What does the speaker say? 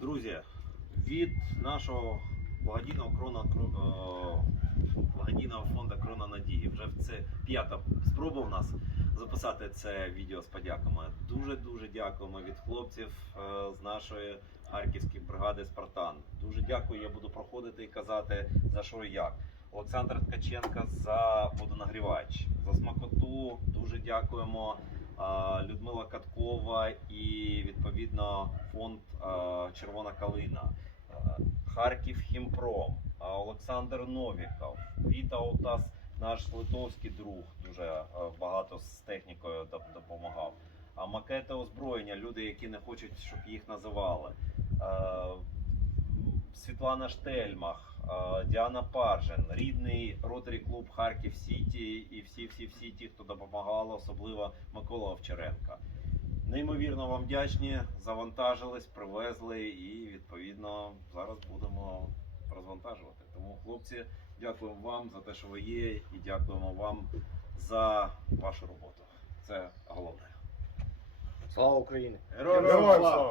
Друзі, від нашого благодійного крона Кро- е, благодійного фонду Крона Надії. Вже це п'ята спроба в нас записати це відео з подяками. Дуже дуже дякуємо від хлопців е, з нашої харківської бригади Спартан. Дуже дякую. Я буду проходити і казати за що і як. Олександр Ткаченко за водонагрівач, за смакоту. Дуже дякуємо. Людмила Каткова і відповідно фонд Червона Калина, Харків Хімпром, Олександр Новіков, Віта Отас, наш литовський друг, дуже багато з технікою допомагав. А макети озброєння, люди, які не хочуть, щоб їх називали. Світлана Штельмах, Діана Паржин, рідний роторі клуб Харків Сіті і всі, всі, всі ті, хто допомагали, особливо Микола Овчаренка. Неймовірно вам вдячні, завантажились, привезли і відповідно зараз будемо розвантажувати. Тому, хлопці, дякуємо вам за те, що ви є, і дякуємо вам за вашу роботу. Це головне. Слава Україні! Героям Героям слава! слава!